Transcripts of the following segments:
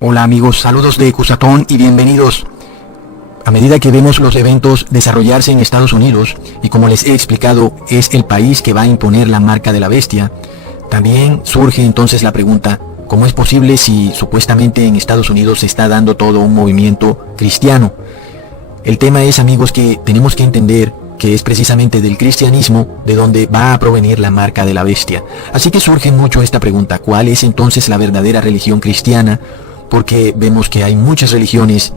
Hola amigos, saludos de Cusatón y bienvenidos. A medida que vemos los eventos desarrollarse en Estados Unidos, y como les he explicado, es el país que va a imponer la marca de la bestia, también surge entonces la pregunta, ¿cómo es posible si supuestamente en Estados Unidos se está dando todo un movimiento cristiano? El tema es, amigos, que tenemos que entender que es precisamente del cristianismo de donde va a provenir la marca de la bestia. Así que surge mucho esta pregunta, ¿cuál es entonces la verdadera religión cristiana? Porque vemos que hay muchas religiones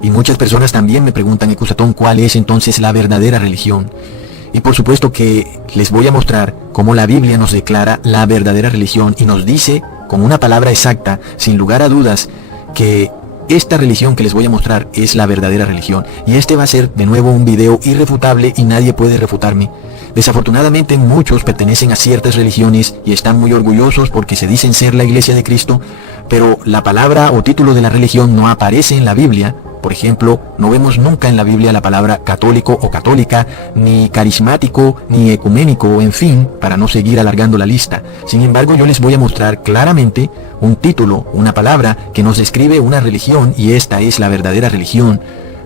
y muchas personas también me preguntan en Cusatón cuál es entonces la verdadera religión. Y por supuesto que les voy a mostrar cómo la Biblia nos declara la verdadera religión y nos dice con una palabra exacta, sin lugar a dudas, que esta religión que les voy a mostrar es la verdadera religión. Y este va a ser de nuevo un video irrefutable y nadie puede refutarme. Desafortunadamente muchos pertenecen a ciertas religiones y están muy orgullosos porque se dicen ser la Iglesia de Cristo, pero la palabra o título de la religión no aparece en la Biblia. Por ejemplo, no vemos nunca en la Biblia la palabra católico o católica, ni carismático, ni ecuménico, en fin, para no seguir alargando la lista. Sin embargo, yo les voy a mostrar claramente un título, una palabra que nos describe una religión y esta es la verdadera religión.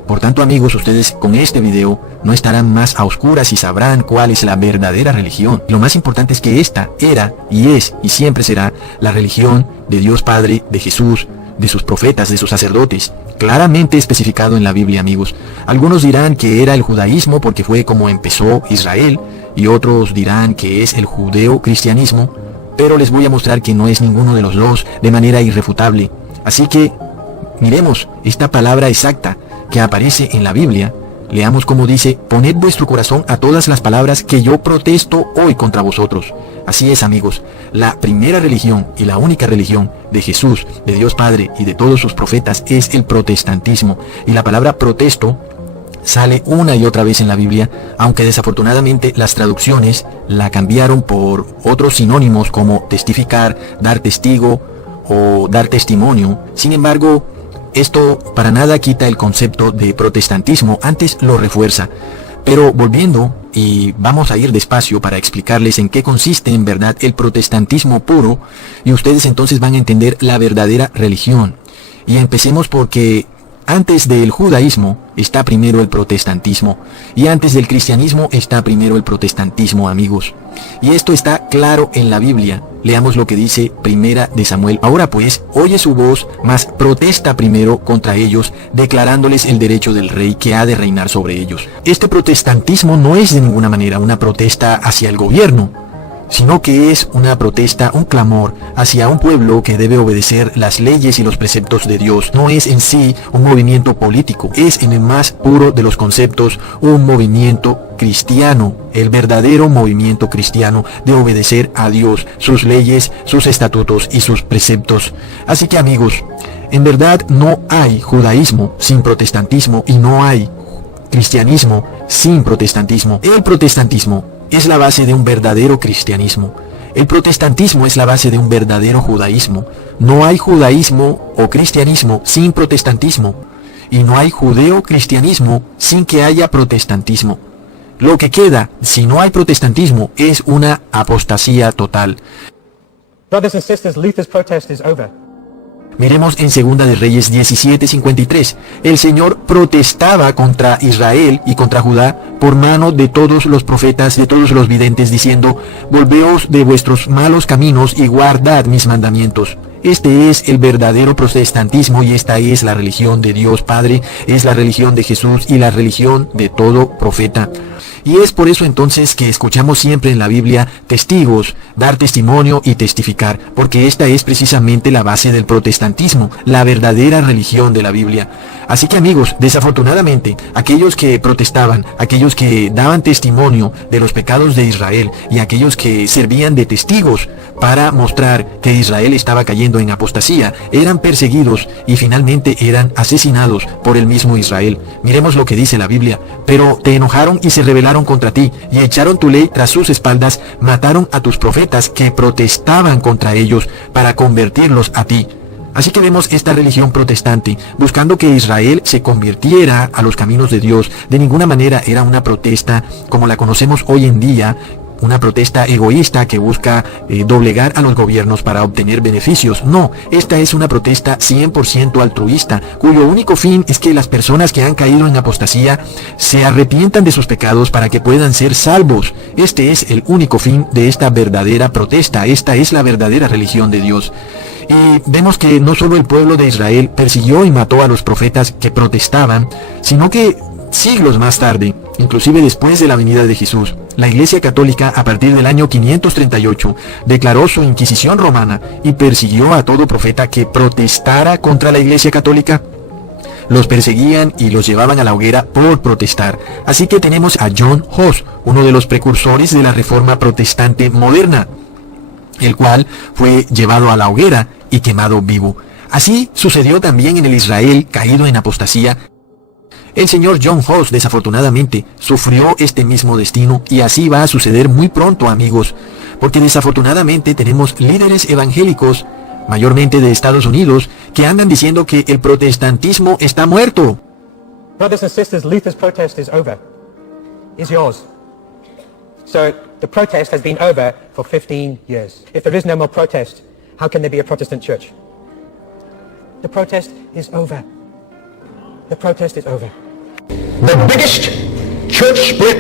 Por tanto, amigos, ustedes con este video no estarán más a oscuras y sabrán cuál es la verdadera religión. Lo más importante es que esta era y es y siempre será la religión de Dios Padre, de Jesús, de sus profetas, de sus sacerdotes, claramente especificado en la Biblia, amigos. Algunos dirán que era el judaísmo porque fue como empezó Israel, y otros dirán que es el judeo-cristianismo, pero les voy a mostrar que no es ninguno de los dos de manera irrefutable. Así que miremos esta palabra exacta que aparece en la Biblia. Leamos como dice: poned vuestro corazón a todas las palabras que yo protesto hoy contra vosotros. Así es, amigos, la primera religión y la única religión de Jesús, de Dios Padre y de todos sus profetas es el protestantismo. Y la palabra protesto sale una y otra vez en la Biblia, aunque desafortunadamente las traducciones la cambiaron por otros sinónimos como testificar, dar testigo o dar testimonio. Sin embargo, esto para nada quita el concepto de protestantismo, antes lo refuerza. Pero volviendo, y vamos a ir despacio para explicarles en qué consiste en verdad el protestantismo puro, y ustedes entonces van a entender la verdadera religión. Y empecemos porque antes del judaísmo está primero el protestantismo, y antes del cristianismo está primero el protestantismo, amigos. Y esto está claro en la Biblia. Leamos lo que dice Primera de Samuel. Ahora pues, oye su voz, mas protesta primero contra ellos, declarándoles el derecho del rey que ha de reinar sobre ellos. Este protestantismo no es de ninguna manera una protesta hacia el gobierno, sino que es una protesta, un clamor hacia un pueblo que debe obedecer las leyes y los preceptos de Dios. No es en sí un movimiento político, es en el más puro de los conceptos un movimiento cristiano, el verdadero movimiento cristiano de obedecer a Dios, sus leyes, sus estatutos y sus preceptos. Así que, amigos, en verdad no hay judaísmo sin protestantismo y no hay cristianismo sin protestantismo. El protestantismo es la base de un verdadero cristianismo. El protestantismo es la base de un verdadero judaísmo. No hay judaísmo o cristianismo sin protestantismo. Y no hay judeo-cristianismo sin que haya protestantismo. Lo que queda, si no hay protestantismo, es una apostasía total. Brothers and sisters, Luther's protest is over. Miremos en Segunda de Reyes 17:53. El Señor protestaba contra Israel y contra Judá por mano de todos los profetas, de todos los videntes, diciendo: volveos de vuestros malos caminos y guardad mis mandamientos. Este es el verdadero protestantismo y esta es la religión de Dios Padre, es la religión de Jesús y la religión de todo profeta. Y es por eso entonces que escuchamos siempre en la Biblia testigos, dar testimonio y testificar, porque esta es precisamente la base del protestantismo, la verdadera religión de la Biblia. Así que, amigos, desafortunadamente, aquellos que protestaban, aquellos que daban testimonio de los pecados de Israel y aquellos que servían de testigos para mostrar que Israel estaba cayendo en apostasía, eran perseguidos y finalmente eran asesinados por el mismo Israel. Miremos lo que dice la Biblia: pero te enojaron y se rebelaron contra ti, y echaron tu ley tras sus espaldas, mataron a tus profetas que protestaban contra ellos para convertirlos a ti. Así que vemos esta religión protestante buscando que Israel se convirtiera a los caminos de Dios. De ninguna manera era una protesta como la conocemos hoy en día, una protesta egoísta que busca doblegar a los gobiernos para obtener beneficios. No, esta es una protesta 100% altruista, cuyo único fin es que las personas que han caído en apostasía se arrepientan de sus pecados para que puedan ser salvos. Este es el único fin de esta verdadera protesta. Esta es la verdadera religión de Dios. Y vemos que no solo el pueblo de Israel persiguió y mató a los profetas que protestaban, sino que siglos más tarde, inclusive después de la venida de Jesús, la Iglesia Católica a partir del año 538 declaró su Inquisición romana y persiguió a todo profeta que protestara contra la Iglesia Católica. Los perseguían y los llevaban a la hoguera por protestar. Así que tenemos a John Huss, uno de los precursores de la Reforma Protestante moderna, el cual fue llevado a la hoguera y quemado vivo. Así sucedió también en el Israel caído en apostasía. El señor John Huss, desafortunadamente, sufrió este mismo destino y así va a suceder muy pronto, amigos, porque desafortunadamente tenemos líderes evangélicos, mayormente de Estados Unidos, que andan diciendo que el protestantismo está muerto. Brothers and sisters, Luther's protest is over. It's yours. So the protest has been over for 15 years. If there is no more protest, how can there be a Protestant church? The protest is over. The protest is over. The biggest church split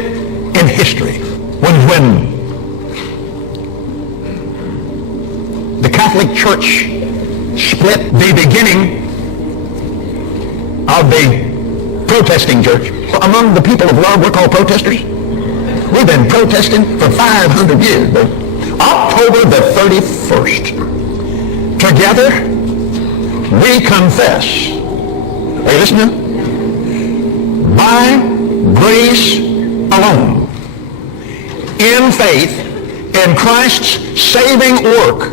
in history was when the Catholic Church split the beginning of the protesting church. Among the people of love, we're called protesters. We've been protesting for 500 years. October the 31st. Together, we confess. Are you listening? By grace alone, in faith, in Christ's saving work,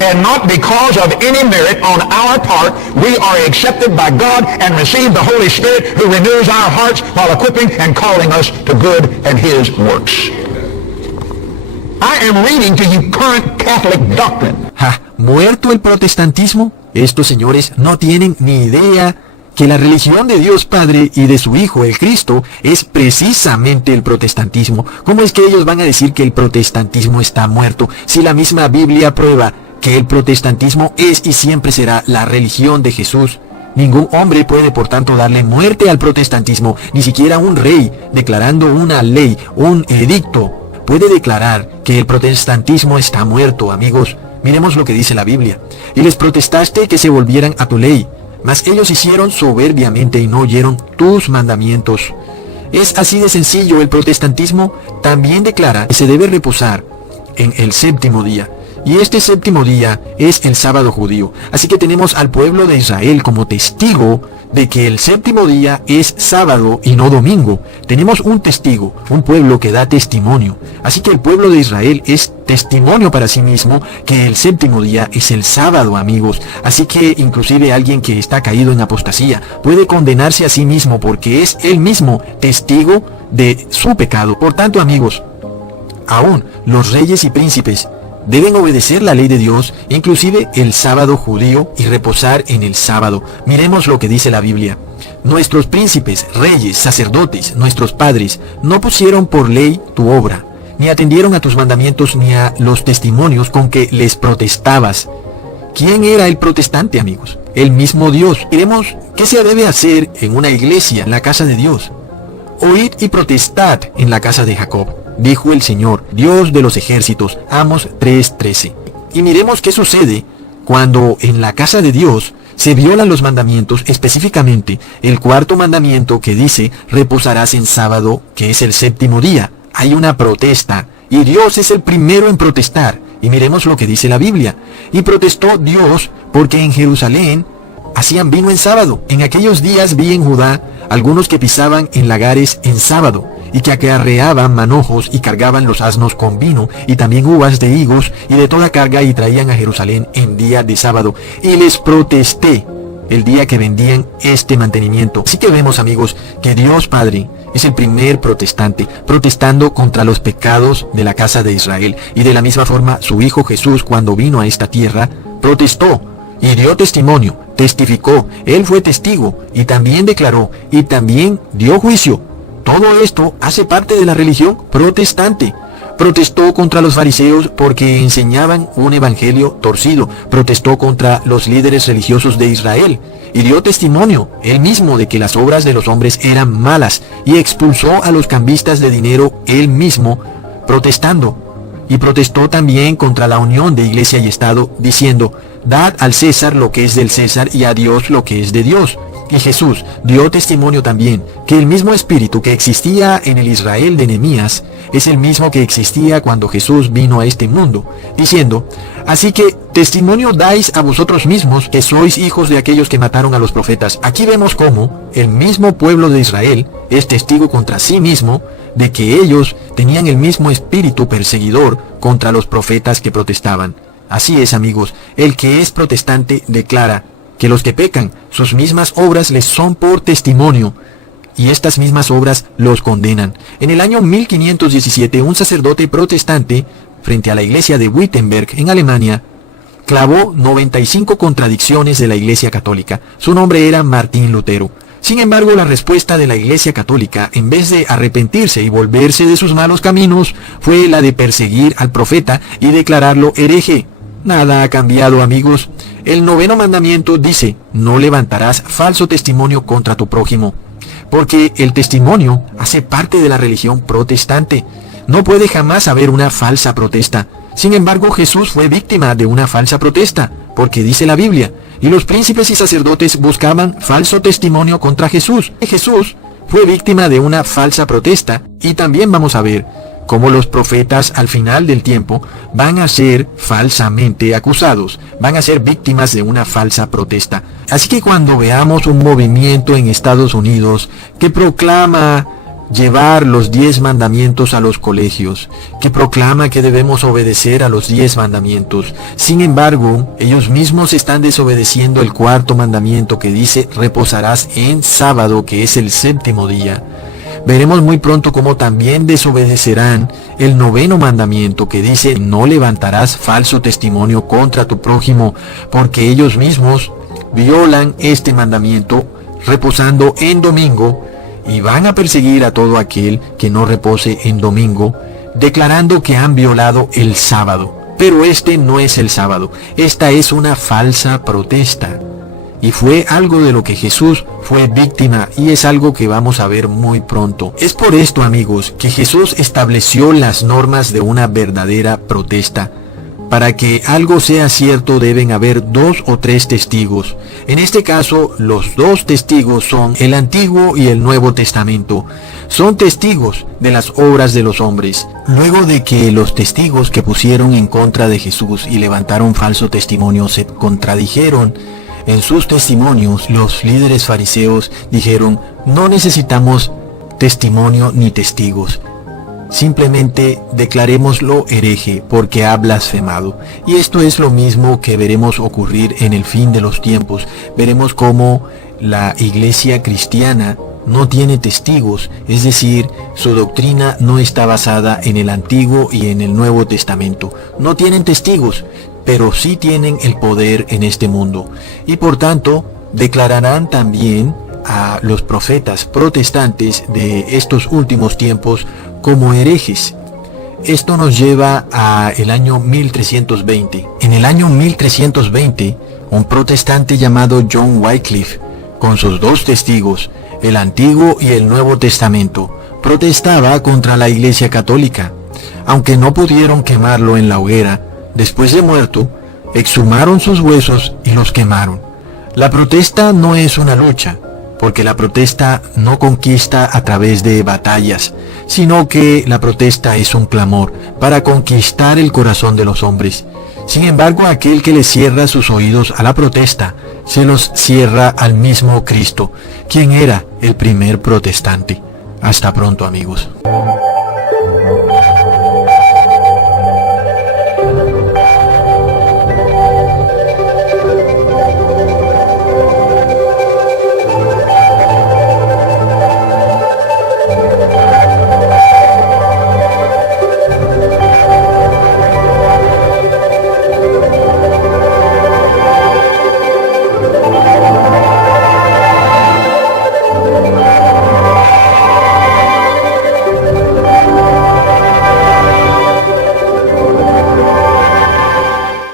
and not because of any merit on our part, we are accepted by God and receive the Holy Spirit who renews our hearts while equipping and calling us to good and His works. I am reading to you current Catholic doctrine. ¿Ha muerto el protestantismo? Estos señores no tienen ni idea que la religión de Dios Padre y de su Hijo, el Cristo, es precisamente el protestantismo. ¿Cómo es que ellos van a decir que el protestantismo está muerto si la misma Biblia prueba que el protestantismo es y siempre será la religión de Jesús? Ningún hombre puede, por tanto, darle muerte al protestantismo, ni siquiera un rey, declarando una ley, un edicto, puede declarar que el protestantismo está muerto, amigos. Miremos lo que dice la Biblia. Y les protestaste que se volvieran a tu ley, mas ellos hicieron soberbiamente y no oyeron tus mandamientos. Es así de sencillo. El protestantismo también declara que se debe reposar en el séptimo día. Y este séptimo día es el sábado judío. Así que tenemos al pueblo de Israel como testigo de que el séptimo día es sábado y no domingo. Tenemos un testigo, un pueblo que da testimonio. Así que el pueblo de Israel es testimonio para sí mismo que el séptimo día es el sábado, amigos. Así que inclusive alguien que está caído en apostasía puede condenarse a sí mismo porque es él mismo testigo de su pecado. Por tanto, amigos, aún los reyes y príncipes deben obedecer la ley de Dios, inclusive el sábado judío, y reposar en el sábado. Miremos lo que dice la Biblia. Nuestros príncipes, reyes, sacerdotes, nuestros padres, no pusieron por ley tu obra, ni atendieron a tus mandamientos ni a los testimonios con que les protestabas. ¿Quién era el protestante, amigos? El mismo Dios. Miremos qué se debe hacer en una iglesia, en la casa de Dios. Oíd y protestad en la casa de Jacob, dijo el Señor, Dios de los ejércitos. Amos 3:13. Y miremos qué sucede cuando en la casa de Dios se violan los mandamientos, específicamente el cuarto mandamiento que dice, reposarás en sábado, que es el séptimo día. Hay una protesta, y Dios es el primero en protestar. Y miremos lo que dice la Biblia. Y protestó Dios porque en Jerusalén hacían vino en sábado. En aquellos días vi en Judá algunos que pisaban en lagares en sábado, y que acarreaban manojos y cargaban los asnos con vino, y también uvas de higos, y de toda carga, y traían a Jerusalén en día de sábado. Y les protesté el día que vendían este mantenimiento. Así que vemos, amigos, que Dios Padre es el primer protestante, protestando contra los pecados de la casa de Israel. Y de la misma forma, su Hijo Jesús, cuando vino a esta tierra, protestó y dio testimonio, testificó. Él fue testigo y también declaró y también dio juicio. Todo esto hace parte de la religión protestante. Protestó contra los fariseos porque enseñaban un evangelio torcido. Protestó contra los líderes religiosos de Israel y dio testimonio él mismo de que las obras de los hombres eran malas, y expulsó a los cambistas de dinero él mismo protestando. Y protestó también contra la unión de iglesia y Estado, diciendo: dad al César lo que es del César y a Dios lo que es de Dios. Y Jesús dio testimonio también que el mismo espíritu que existía en el Israel de Nehemías es el mismo que existía cuando Jesús vino a este mundo, diciendo: así que testimonio dais a vosotros mismos que sois hijos de aquellos que mataron a los profetas. Aquí vemos cómo el mismo pueblo de Israel es testigo contra sí mismo de que ellos tenían el mismo espíritu perseguidor contra los profetas que protestaban. Así es, amigos, el que es protestante declara que los que pecan, sus mismas obras les son por testimonio, y estas mismas obras los condenan. En el año 1517, un sacerdote protestante, frente a la iglesia de Wittenberg, en Alemania, clavó 95 contradicciones de la iglesia católica. Su nombre era Martín Lutero. Sin embargo, la respuesta de la iglesia católica, en vez de arrepentirse y volverse de sus malos caminos, fue la de perseguir al profeta y declararlo hereje. Nada ha cambiado, amigos. El 9º mandamiento dice: no levantarás falso testimonio contra tu prójimo, porque el testimonio hace parte de la religión protestante. No puede jamás haber una falsa protesta. Sin embargo, Jesús fue víctima de una falsa protesta, porque dice la Biblia, y los príncipes y sacerdotes buscaban falso testimonio contra Jesús. Jesús fue víctima de una falsa protesta, y también vamos a ver cómo los profetas al final del tiempo van a ser falsamente acusados, van a ser víctimas de una falsa protesta. Así que cuando veamos un movimiento en Estados Unidos que proclama llevar los 10 mandamientos a los colegios, que proclama que debemos obedecer a los 10 mandamientos, sin embargo, ellos mismos están desobedeciendo el 4º mandamiento que dice: reposarás en sábado, que es el 7º día. Veremos muy pronto cómo también desobedecerán el 9º mandamiento que dice: no levantarás falso testimonio contra tu prójimo, porque ellos mismos violan este mandamiento reposando en domingo, y van a perseguir a todo aquel que no repose en domingo, declarando que han violado el sábado. Pero este no es el sábado, esta es una falsa protesta. Y fue algo de lo que Jesús fue víctima, y es algo que vamos a ver muy pronto. Es por esto, amigos, que Jesús estableció las normas de una verdadera protesta. Para que algo sea cierto deben haber 2 o 3 testigos. En este caso, los 2 testigos son el Antiguo y el Nuevo Testamento. Son testigos de las obras de los hombres. Luego de que los testigos que pusieron en contra de Jesús y levantaron falso testimonio se contradijeron en sus testimonios, los líderes fariseos dijeron: no necesitamos testimonio ni testigos. Simplemente declarémoslo hereje porque ha blasfemado. Y esto es lo mismo que veremos ocurrir en el fin de los tiempos. Veremos cómo la iglesia cristiana no tiene testigos, es decir, su doctrina no está basada en el Antiguo y en el Nuevo Testamento. No tienen testigos, pero sí tienen el poder en este mundo. Y por tanto, declararán también a los profetas protestantes de estos últimos tiempos como herejes. Esto nos lleva a el año 1320. En el año 1320, un protestante llamado John Wycliffe, con sus 2 testigos, el Antiguo y el Nuevo Testamento, protestaba contra la Iglesia Católica. Aunque no pudieron quemarlo en la hoguera, después de muerto, exhumaron sus huesos y los quemaron. La protesta no es una lucha, porque la protesta no conquista a través de batallas, sino que la protesta es un clamor para conquistar el corazón de los hombres. Sin embargo, aquel que le cierra sus oídos a la protesta, se los cierra al mismo Cristo, quien era el primer protestante. Hasta pronto, amigos.